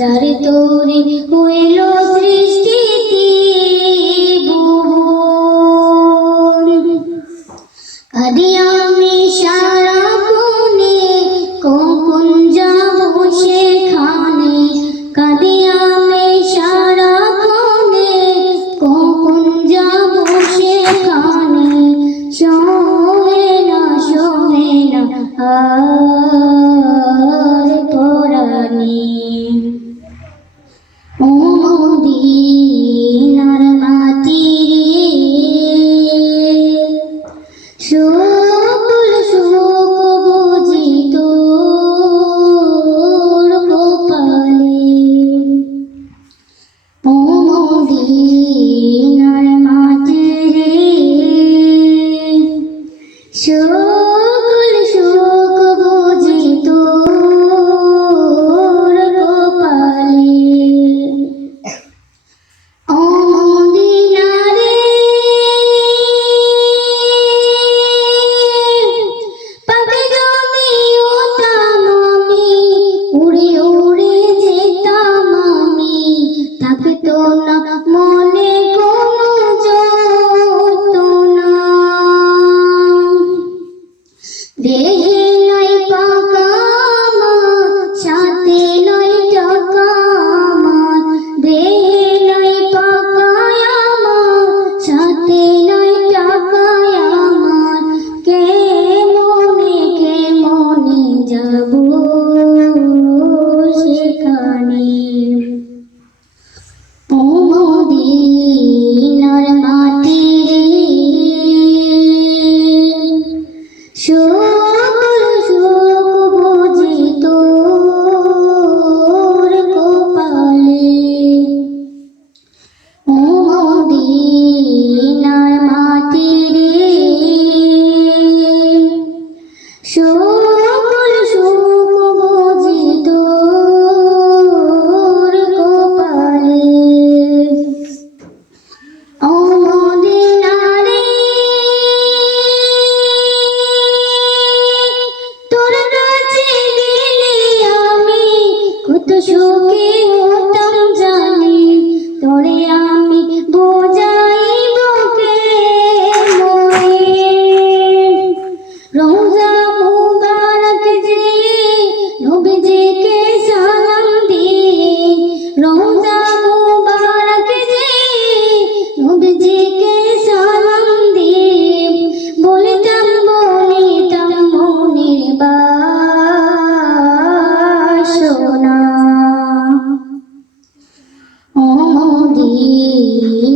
جاری Su 这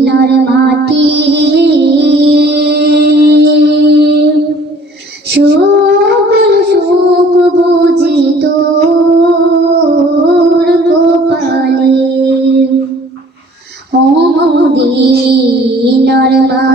নর মাটির সুখ সুখ বুঝি তোর গোপালে ও নর মা